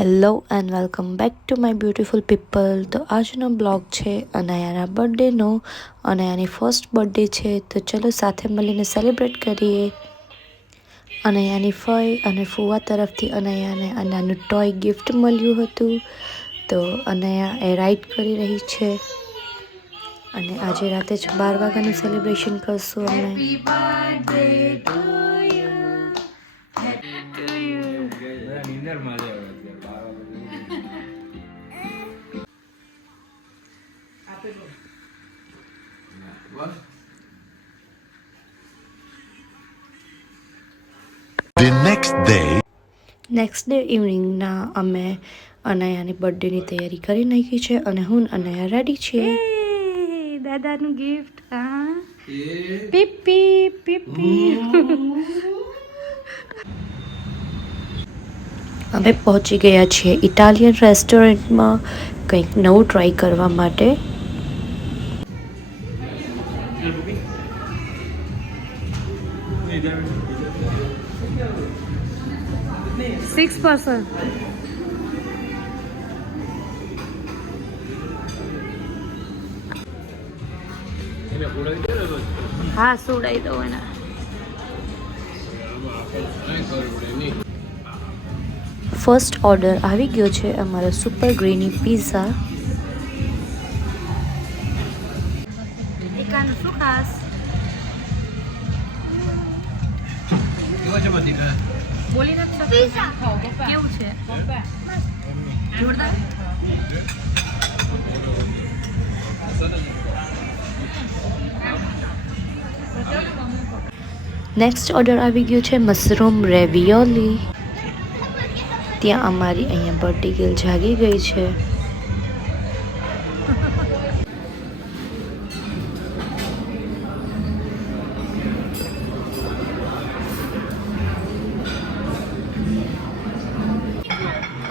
Hello and welcome back to my beautiful people. તો આજનો blog છે અનાયાના બર્થડેનો. અનાયાની ફર્સ્ટ બર્થડે છે, તો ચલો સાથે મળીને સેલિબ્રેટ કરીએ. અનાયાની ફઈ અને ફુવા તરફથી અનાયાને નાનું ટોય ગિફ્ટ મળ્યું હતું, તો અનાયા એ રાઈડ કરી રહી છે. અને આજે રાતે જ 12 વાગ્યાનું સેલિબ્રેશન કરશું અમે. નેક્સ્ટ ડે ઇવનિંગના અમે અનાયાની બર્થડેની તૈયારી કરી નાખી છે અને હું અનાયા રેડી છીએ. દાદાનું ગિફ્ટ. PP PP. અમે પહોંચી ગયા છીએ ઇટાલિયન રેસ્ટોરન્ટમાં કંઈક નવું ટ્રાય કરવા માટે. Six person. હા, સુડાઈ દો એના. ફર્સ્ટ ઓર્ડર આવી ગયો છે અમારો સુપર ગ્રીની પિઝા. એકાનું શું ખાસ? બોલી નથી શકતો. કેવું છે? જોરદાર. નેક્સ્ટ ઓર્ડર આવી ગયો છે મશરૂમ રેવિયોલી. ત્યાં અમારી અહીંયા બર્થડે ગર્લ જાગી ગઈ છે.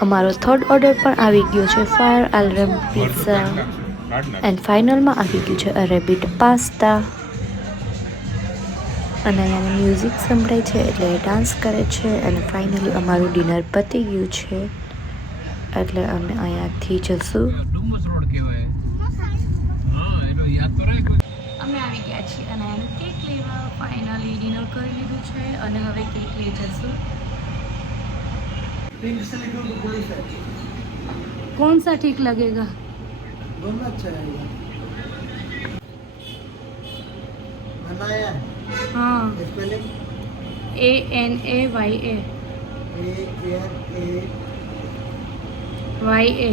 અમારો થર્ડ ઓર્ડર પણ આવી ગયો છે ફાયર એલરમ પિઝા. એન્ડ ફાઇનલમાં આવી ગયું છે અરેબિક પાસ્તા. અને અહીંયા મ્યુઝિક સંભળાય છે એટલે એ ડાન્સ કરે છે. અને ફાઇનલી અમારું ડિનર પતી ગયું છે એટલે અમે અહીંયાથી જશું. અમે આવી ગયા છીએ અને એનું કેક લેવા. ફાઇનલી ડિનર કરી લીધું છે અને હવે કેક લઈ જશું. कौन सा ठीक लगेगा? दोनों अच्छा लगेगा. अनाया. हाँ. Spelling ANAYA. YA.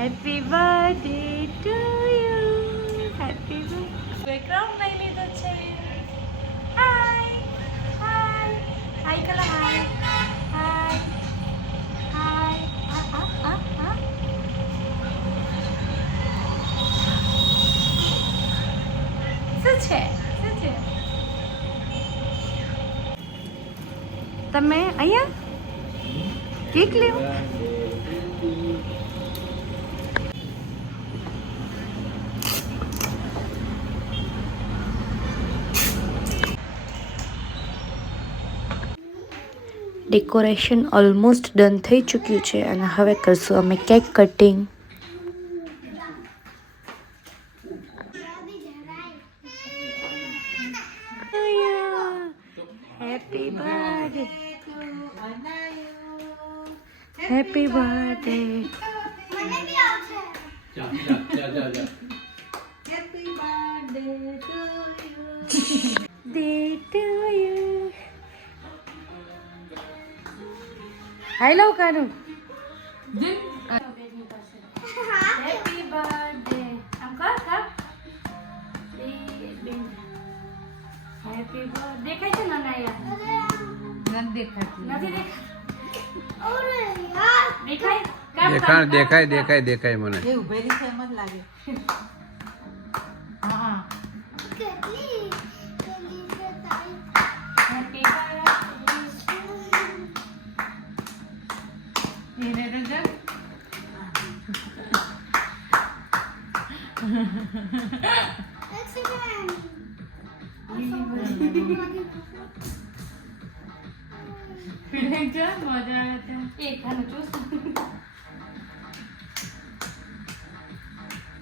Happy birthday to you. Happy birthday. Background લઈ લીધો છે. Hi. Hi. Hi કલા. Hi. Hi. Hi. શું છે? શું છે? તમે અહીંયા કેક લેવો? ડેકોરેશન ઓલમોસ્ટ ડન થઈ ચૂક્યું છે અને હવે કરશું અમે cake cutting. Happy birthday. Happy birthday. To you. Hello Kanu. Happy birthday. આમ કર કર. Happy birthday. દેખાય છે ને અનાયા? નથી દેખાતું. નથી દેખાય. દેખાય મને. ये उभेरी से मत लागे. હા. Happy birthday. મજા આવે છે એક ખાનું જોશ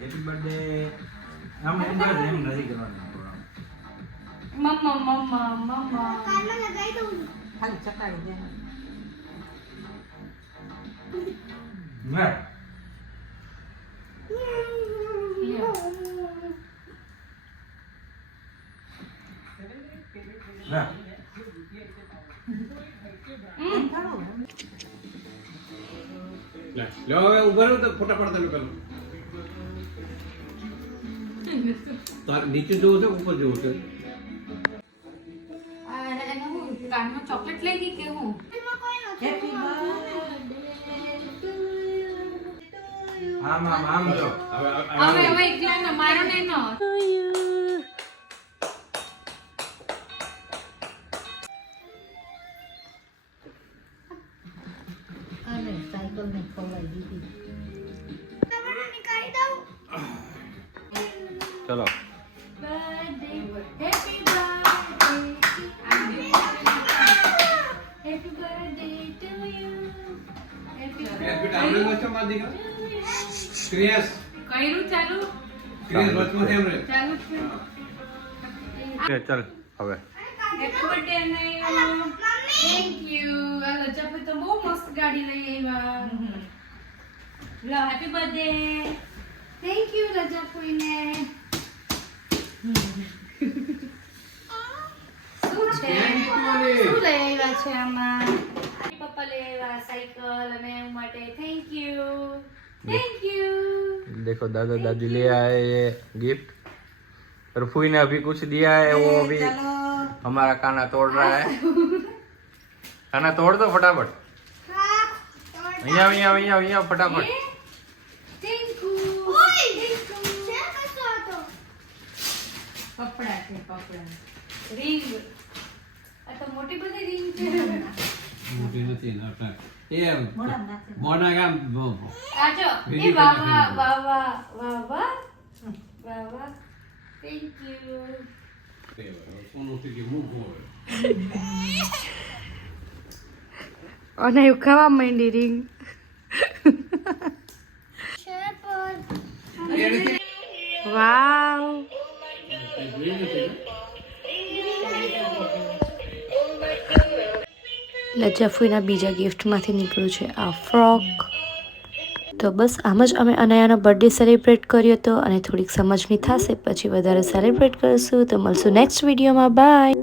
હેપી બર્થડે આમ એમ બસ એમ નથી કરવાનું મમ્મા ખાલી ચટાડી દે ના ના લો હવે ઉભા રહો તો ફોટા પાડતા લો પેલું તાર નીચે જોવું છે ઉપર જોવું છે એને હું કાનમાં ચોકલેટ લઈ ગઈ કે હું હેપી આમ આમ આમ જો હવે એકલા નો મારો નહીં નો અને સાયકલ ને ખવડાવી દીધી ચલો ક્રિયાસ કર્યું ચાલુ ક્રિયાસ વચમાં કેમ રે ચાલુ છે ચાલ હવે હેપી બર્થડે અનાયો થેન્ક યુ આ લજાપે તો બહુ મસ્ત ગાડી લઈ આવ્યા લો હેપી બર્થડે થેન્ક યુ લજાપુઈને શું છે શું લઈ આવ્યા છે આમાં પપ્પા લઈ આવ્યા સાયકલ અને એમ માટે થેન્ક યુ देखो दादा दादी ले आए ये गिफ्ट और फूई ने अभी कुछ दिया है वो अभी हमारा खाना तोड़ रहा है खाना तोड़ दो फटाफट અહીંયા ફટાફટ થેન્ક યુ કપડા છે કપડા રિંગ આ તો મોટી બધી રિંગ છે મોટી નથી એ મોઢા કામ આજો એ વાવા વાવા વાવા વાવા થેન્ક યુ અને એવું ખાવા માંડી રિંગ વાવ લજાફુઈના બીજા ગિફ્ટમાંથી નીકળ્યું છે આ ફ્રોક. તો બસ આમ જ અમે અનાયાનો બર્થડે સેલિબ્રેટ કર્યો હતો અને થોડીક સમજણી થશે પછી વધારે સેલિબ્રેટ કરીશું. તો મળશું નેક્સ્ટ વિડીયોમાં. બાય.